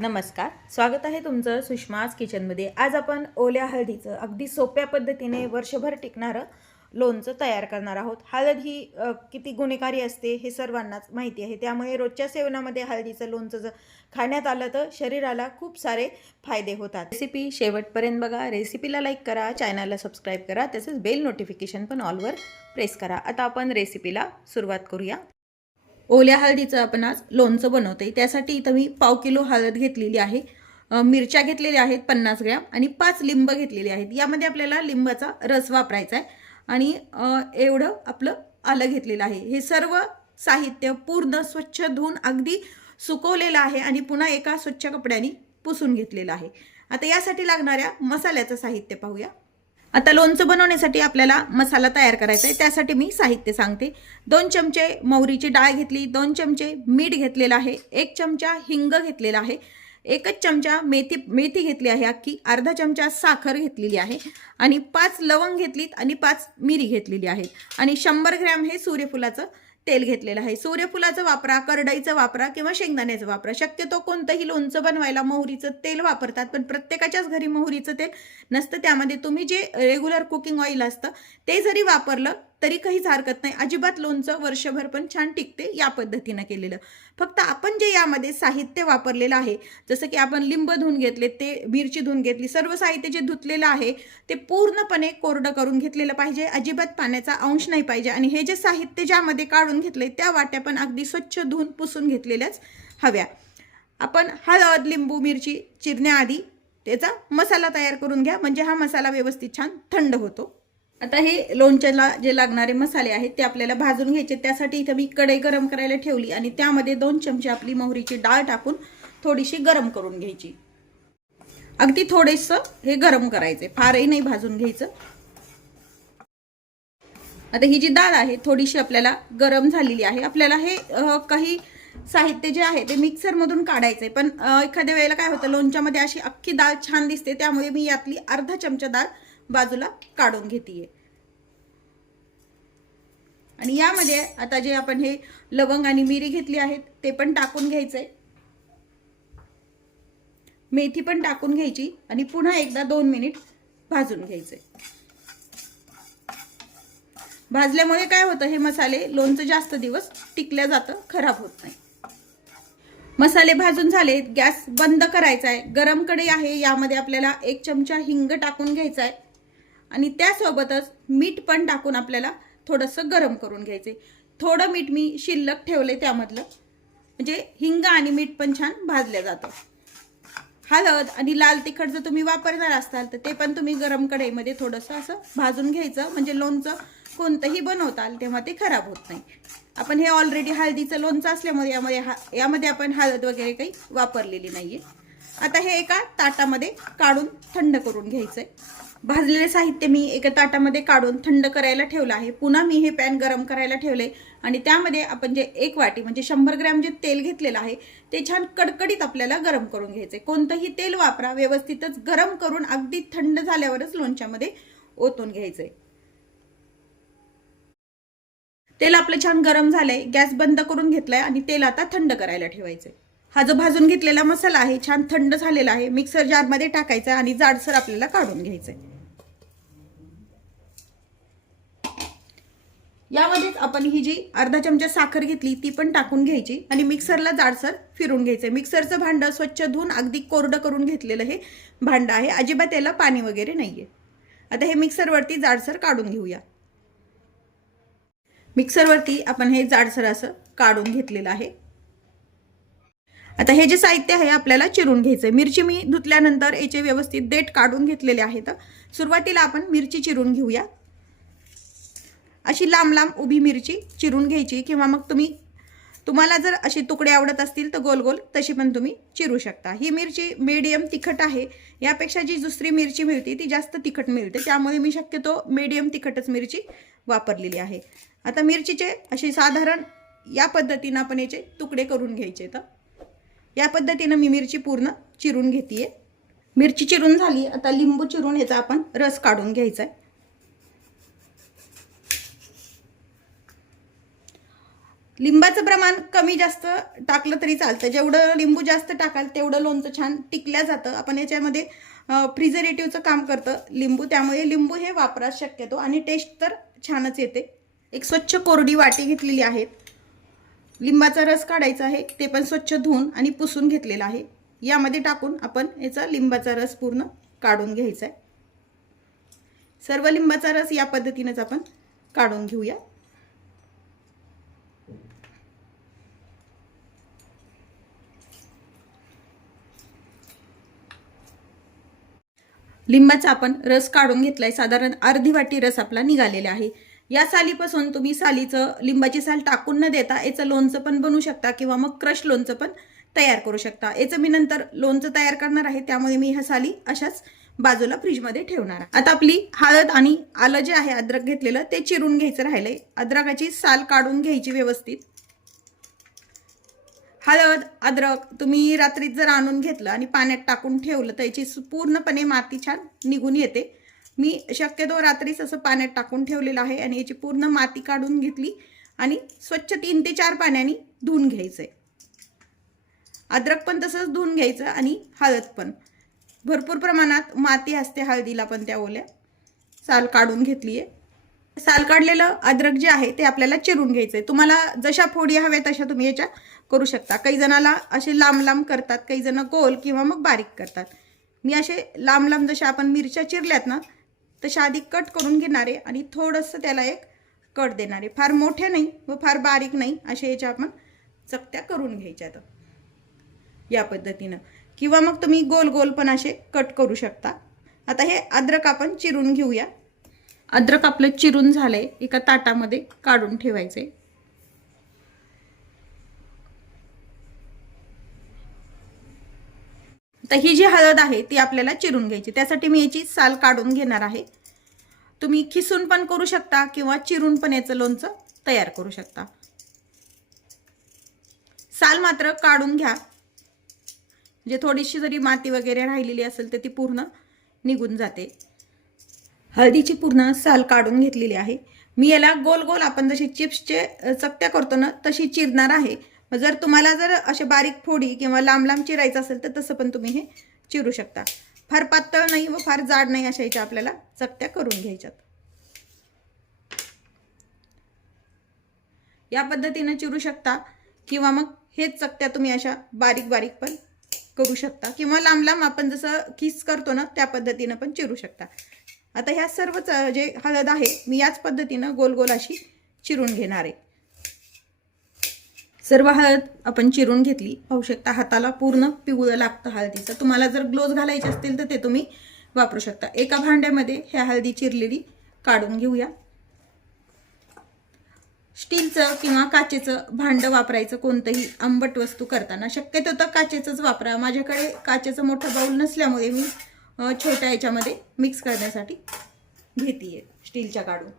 नमस्कार, स्वागत आहे तुमचं सुषमाज किचनमध्ये। आज आपण ओल्या हळदीचं अगदी सोप्या पद्धतीने वर्षभर टिकणारं लोणचं तयार करणार आहोत। हळद ही किती गुणकारी असते हे सर्वांनाच माहिती आहे, त्यामुळे रोजच्या सेवनामध्ये हळदीचं लोणचं जर खाण्यात आलं तर शरीराला खूप सारे फायदे होतात। रेसिपी शेवटपर्यंत बघा, रेसिपीला लाईक करा, चॅनलला सबस्क्राईब करा, तसेच बेल नोटिफिकेशन पण ऑलवर प्रेस करा। आता आपण रेसिपीला सुरुवात करूया। ओल्या हळदीचं आपण आज लोणचं बनवते। त्यासाठी इथं मी पाव किलो हळद घेतलेली आहे, मिरच्या घेतलेल्या आहेत 50 ग्रॅम आणि 5 लिंब घेतलेले आहेत। यामध्ये आपल्याला लिंबाचा रस वापरायचा आहे आणि एवढं आपलं आलं घेतलेलं आहे। हे सर्व साहित्य पूर्ण स्वच्छ धुवून अगदी सुकवलेलं आहे आणि पुन्हा एका स्वच्छ कपड्याने पुसून घेतलेलं आहे। आता यासाठी लागणाऱ्या मसाल्याचं साहित्य पाहूया। आता लोणचं बनवण्यासाठी आपल्याला मसाला तयार करायचा आहे, त्यासाठी मी साहित्य सांगते। 2 चमचे मोहरीची डाळ घेतली, 2 चमचे मीठ घेतलेला आहे, 1 चमचा हिंग घेतलेला आहे, 1 चमचा मेथी घेतली आहे अख्खी, अर्धा चमचा साखर घेतलेली आहे आणि 5 लवंग घेतलीत आणि 5 मिरी घेतलेली आहेत आणि 100 ग्रॅम हे सूर्यफुलाचं तेल घेतलेलं आहे। सूर्यफुलाचं वापरा, करडईचं वापरा किंवा शेंगदाण्याचं वापरा। शक्यतो कोणतंही लोणचं बनवायला मोहरीचं तेल वापरतात, पण प्रत्येकाच्याच घरी मोहरीचं तेल नसतं। त्यामध्ये तुम्ही जे रेग्युलर कुकिंग ऑइल असतं ते जरी वापरलं तरी काहीच हरकत नाही। अजिबात लोणचं वर्षभर पण छान टिकते या पद्धतीने केलेलं। फक्त आपण जे यामध्ये साहित्य वापरलेलं आहे, जसं की आपण लिंब धुवून घेतले, ते मिरची धुवून घेतली, सर्व साहित्य जे धुतलेलं आहे ते पूर्णपणे कोरडं करून घेतलेलं पाहिजे। अजिबात पाण्याचा अंश नाही पाहिजे आणि हे जे साहित्य ज्यामध्ये काढून घेतले त्या वाट्या पण अगदी स्वच्छ धुवून पुसून घेतलेल्याच हव्या। आपण हळद, लिंबू, मिरची चिरण्याआधी त्याचा मसाला तयार करून घ्या, म्हणजे हा मसाला व्यवस्थित छान थंड होतो। आता हे लोणच्याला जे लागणारे मसाले आहेत ते आपल्याला भाजून घ्यायचे। त्यासाठी इथे मी कढई गरम करायला ठेवली आणि त्यामध्ये 2 चमचे आपली मोहरीची डाळ टाकून थोडीशी गरम करून घ्यायची। अगदी थोडेसं हे गरम करायचे, फारही नाही भाजून घ्यायचं। आता ही जी डाळ आहे थोडीशी आपल्याला गरम झालेली आहे। आपल्याला हे काही साहित्य जे आहे ते मिक्सर मधून काढायचे, पण एखाद्या वेळेला काय होतं लोणच्यामध्ये अशी अख्खी डाळ छान दिसते, त्यामुळे मी यातली अर्धा चमचा डाळ बाजूला काढून घेतेय। आणि यामध्ये आता जे आपण हे लवंग आणि मिरी घेतली आहेत ते पण टाकून घ्यायचंय, मेथी पण टाकून घ्यायची आणि पुन्हा एकदा 2 मिनिट भाजून घ्यायचे। भाजल्यामुळे काय होतं, हे मसाले लोणचं जास्त दिवस टिकल्या जातं, खराब होत नाही। मसाले भाजून झाले, गॅस बंद करायचा आहे। गरम कढई आहे, यामध्ये आपल्याला 1 चमचा हिंग टाकून घ्यायचा आहे आणि त्यासोबतच मीठ पण टाकून आपल्याला थोडंसं गरम करून घ्यायचे। थोडं मीठ मी शिल्लक ठेवले त्यामधलं, म्हणजे हिंग आणि मीठ पण छान भाजलं जातं। हळद आणि लाल तिखट जर तुम्ही वापरणार असाल तर ते पण तुम्ही गरम कढईमध्ये थोडंसं असं भाजून घ्यायचं, म्हणजे लोणचं कोणतंही बनवताल तेव्हा ते खराब होत नाही। आपण हे ऑलरेडी हळदीचं लोणचं असल्यामुळे यामध्ये आपण हळद वगैरे काही वापरलेली नाहीये। आता हे एका ताटामध्ये काढून थंड करून घ्यायचंय। भाजलेले साहित्य मी एका ताटामध्ये काढून थंड करायला ठेवलं आहे। पुन्हा मी हे पॅन गरम करायला ठेवले आणि त्यामध्ये आपण जे 1 वाटी म्हणजे 100 ग्रॅम जे तेल घेतलेलं आहे ते छान कडकडीत आपल्याला गरम करून घ्यायचे। कोणतंही तेल वापरा, व्यवस्थितच गरम करून अगदी थंड झाल्यावरच लोणच्यामध्ये ओतून घ्यायचंय। तेल आपलं छान गरम झालंय, गॅस बंद करून घेतलाय आणि तेल आता थंड करायला ठेवायचंय। हा जो भाजून घेतलेला मसाला आहे छान थंड झालेला आहे, मिक्सर जार मध्ये टाकायचा आणि जाडसर आपल्याला काढून घ्यायचंय। यामध्येच आपण ही जी अर्धा चमचा साखर घेतली ती पण टाकून घ्यायची आणि मिक्सरला जाडसर फिरून घ्यायचंय। मिक्सरचं भांडं स्वच्छ धुवून अगदी कोरडं करून घेतलेलं हे भांडं आहे, अजिबात याला पाणी वगैरे नाहीये। आता हे मिक्सरवरती जाडसर काढून घेऊया। मिक्सरवरती आपण हे जाडसर असं काढून घेतलेलं आहे। आता हे जे साहित्य आहे आपल्याला चिरून घ्यायचंय। मिरची मी धुतल्यानंतर याचे व्यवस्थित देठ काढून घेतलेले आहेत। सुरुवातीला आपण मिरची चिरून घेऊया। अशी लांब लांब उभी मिरची चिरून घ्यायची, किंवा मग तुम्हाला जर अशी तुकडे आवडत असतील तर गोल गोल तशी पण तुम्ही चिरू शकता। ही मिरची मीडियम तिखट आहे, यापेक्षा जी दुसरी मिरची मिळते ती जास्त तिखट मिळते, त्यामुळे मी शक्यतो मीडियम तिखटच मिरची वापरलेली आहे। आता मिरचीचे अशी साधारण या पद्धतीने आपण याचे तुकडे करून घ्यायचे। तर या पद्धतीने मी मिरची पूर्ण चिरून घेतेय। मिरची चिरून झाली, आता लिंबू चिरून याचा आपण रस काढून घ्यायचा आहे। लिंबाचं प्रमाण कमी जास्त टाकलं तरी चालतं. जेवढं लिंबू जास्त टाकाल तेवढं लोणचं छान टिकल्या जातं. आपण याच्यामध्ये प्रिझर्वेटिव्हचं काम करतं लिंबू, त्यामुळे लिंबू हे वापरा शक्यतो आणि टेस्ट तर छानच येते. एक स्वच्छ कोरडी वाटी घेतलेली आहे. लिंबाचा रस काढायचा आहे, ते पण स्वच्छ धुवून आणि पुसून घेतलेला आहे. यामध्ये टाकून आपण याचा लिंबाचा रस पूर्ण काढून घ्यायचा आहे. सर्व लिंबाचा रस या पद्धतीनेच आपण काढून घेऊया. लिंबाचा आपण रस काढून घेतलाय. साधारण अर्धी वाटी रस आपला निघालेला आहे. या सालीपासून तुम्ही सालीचं लिंबाची साल टाकून न देता याचं लोणचं पण बनवू शकता किंवा मग क्रश लोणचं पण तयार करू शकता. याचं मी नंतर लोणचं तयार करणार आहे, त्यामुळे मी ह्या साली अशाच बाजूला फ्रीजमध्ये ठेवणार आहे. आता आपली हळद आणि आलं जे आहे अद्रक घेतलेलं ते चिरून घ्यायचं राहिलंय. अद्रकाची साल काढून घ्यायची व्यवस्थित. हळद अद्रक तुम्ही रात्रीत जर आणून घेतलं आणि पाण्यात टाकून ठेवलं तर याची पूर्णपणे माती छान निघून येते. मी शक्यतो रात्रीच असं पाण्यात टाकून ठेवलेलं आहे आणि याची पूर्ण माती काढून घेतली आणि स्वच्छ 3 ते 4 पाण्याने धुवून घ्यायचंय. अद्रक पण तसंच धुवून घ्यायचं आणि हळद पण. भरपूर प्रमाणात माती असते हळदीला पण त्या ओल्या. साल काढून घेतली आहे. साल काढलेलं अद्रक जे आहे ते आपल्याला चिरून घ्यायचंय. तुम्हाला जशा फोडी हव्या तशा तुम्ही याच्या करू शकता. काही जणाला असे लांब लांब करतात, काही जण गोल किंवा मग बारीक करतात. मी असे लांब लांब जशा आपण मिरच्या चिरल्यात ना तशा आधी कट करून घेणारे आणि थोडंसं त्याला एक कट देणारे. फार मोठे नाही व फार बारीक नाही, असे याच्या आपण चकत्या करून घ्यायच्यात या पद्धतीनं. किंवा मग तुम्ही गोल गोल पण असे कट करू शकता. आता हे अद्रक आपण चिरून घेऊया. अद्रक आपलं चिरून झालंय, एका ताटामध्ये काढून ठेवायचे. तर ही जी हळद आहे ती आपल्याला चिरून घ्यायची. त्यासाठी मी याची साल काढून घेणार आहे. तुम्ही खिसून पण करू शकता किंवा चिरून पण याचं लोणचं तयार करू शकता. साल मात्र काढून घ्या, म्हणजे थोडीशी जरी माती वगैरे राहिलेली असेल तर ती पूर्ण निघून जाते. हळदीची पूर्ण साल काढून घेतलेली आहे. मी याला गोल गोल आपण जशी चिप्सचे चकत्या करतो ना तशी चिरणार आहे. जर तुम्हाला जर असे बारीक फोडी किंवा लांब लांब चिरायचं असेल तर तसं पण तुम्ही हे चिरू शकता. फार पातळ नाही व फार जाड नाही अशा याच्या आपल्याला चकत्या करून घ्यायच्यात. या पद्धतीने चिरू शकता किंवा मग हेच चकत्या तुम्ही अशा बारीक बारीक पण करू शकता किंवा लांब लांब आपण जसं खीस करतो ना त्या पद्धतीने पण चिरू शकता. आता ह्या सर्व जे हळद आहे मी याच पद्धतीने गोल गोल अशी चिरून घेणार आहे. सर्व हळद आपण चिरून घेतली. पाहू शकता हाताला पूर्ण पिवळं लागतं हळदीचं. तुम्हाला जर ग्लोव्ज घालायचे असतील तर ते तुम्ही वापरू शकता. एका भांड्यामध्ये ह्या हळदी चिरलेली काढून घेऊया. स्टीलचं किंवा काचेचं भांडं वापरायचं कोणतंही आंबट वस्तू करताना. शक्यतो तर काचेचंच वापरा. माझ्याकडे काचेचं मोठं बाउल नसल्यामुळे मी छोट्या याच्यामध्ये मिक्स करण्यासाठी घेते स्टीलच्या काढून.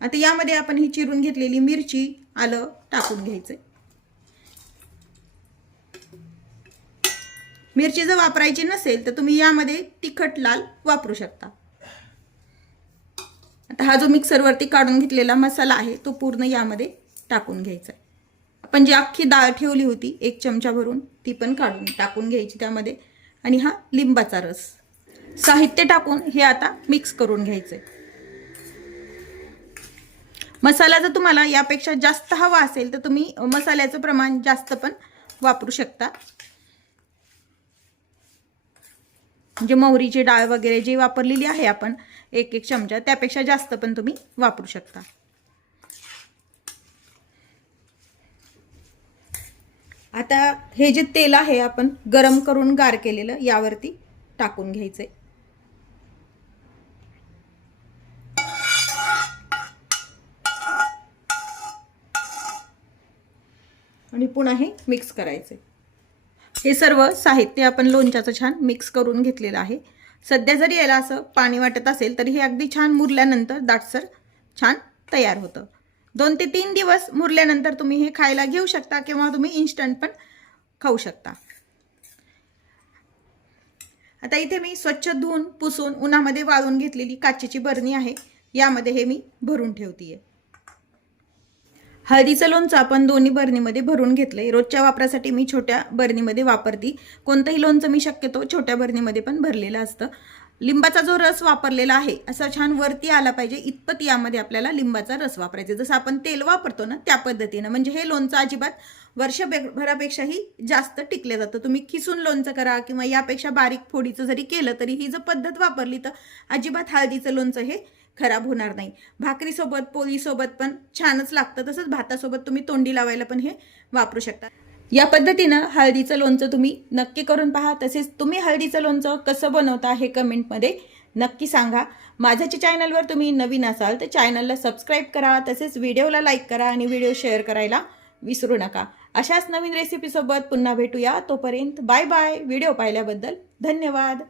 आता यामध्ये आपण ही चिरून घेतलेली मिरची आलं टाकून घ्यायचंय. मिरची जर वापरायची नसेल तर तुम्ही यामध्ये तिखट लाल वापरू शकता. आता हा जो मिक्सरवरती काढून घेतलेला मसाला आहे तो पूर्ण यामध्ये टाकून घ्यायचा. आपण जी अख्खी डाळ ठेवली होती 1 चमचा भरून ती पण काढून टाकून घ्यायची त्यामध्ये. आणि हा लिंबाचा रस साहित्य टाकून हे आता मिक्स करून घ्यायचंय. मसाला जर तुम्हाला यापेक्षा जास्त हवा असेल तर तुम्ही मसाल्याचं प्रमाण जास्त पण वापरू शकता. म्हणजे मोहरीची डाळ वगैरे जी वापरलेली आहे आपण 1 चमचा त्यापेक्षा जास्त पण तुम्ही वापरू शकता. आता हे जे तेल आहे आपण गरम करून गार केलेलं यावरती टाकून घ्यायचंय. आणि पुन्हा हे मिक्स करायचे. हे सर्व साहित्य आपण लोणच्याचं छान मिक्स करून घेतलेलं आहे. सध्या जरी याला असं पाणी वाटत असेल तरी हे अगदी छान मुरल्यानंतर दाटसर छान तयार होतं. 2 ते 3 दिवस मुरल्यानंतर तुम्ही हे खायला घेऊ शकता किंवा तुम्ही इन्स्टंट पण खाऊ शकता. आता इथे मी स्वच्छ धुवून पुसून उन्हामध्ये वाळून घेतलेली काचेची बरणी आहे यामध्ये हे मी भरून ठेवते. हळदीचं लोणचं आपण दोन्ही बरणीमध्ये भरून घेतलंय. रोजच्या वापरासाठी मी छोट्या बरणीमध्ये वापरते. कोणतंही लोणचं मी शक्यतो छोट्या बरणीमध्ये पण भरलेलं असतं. लिंबाचा जो रस वापरलेला आहे असा छान वरती आला पाहिजे इतपत यामध्ये आपल्याला लिंबाचा रस वापरायचा. जसं आपण तेल वापरतो ना त्या पद्धतीनं, म्हणजे हे लोणचं अजिबात वर्षभरापेक्षाही जास्त टिकले जातं. तुम्ही खिसून लोणचं करा किंवा यापेक्षा बारीक फोडीचं जरी केलं तरी ही जर पद्धत वापरली तर अजिबात हळदीचं लोणचं हे खराब होणार नाही. भाकरीसोबत पोळीसोबत पण छानच लागतं. तसंच भातासोबत तुम्ही तोंडी लावायला पण हे वापरू शकता. या पद्धतीनं हळदीचं लोणचं तुम्ही नक्की करून पहा. तसेच तुम्ही हळदीचं लोणचं कसं बनवता हे कमेंटमध्ये नक्की सांगा. माझ्या चॅनलवर तुम्ही नवीन असाल तर चॅनलला सबस्क्राईब करा. तसेच व्हिडिओला लाईक करा आणि व्हिडिओ शेअर करायला विसरू नका. अशाच नवीन रेसिपीसोबत पुन्हा भेटूया. तोपर्यंत बाय बाय. व्हिडिओ पाहिल्याबद्दल धन्यवाद.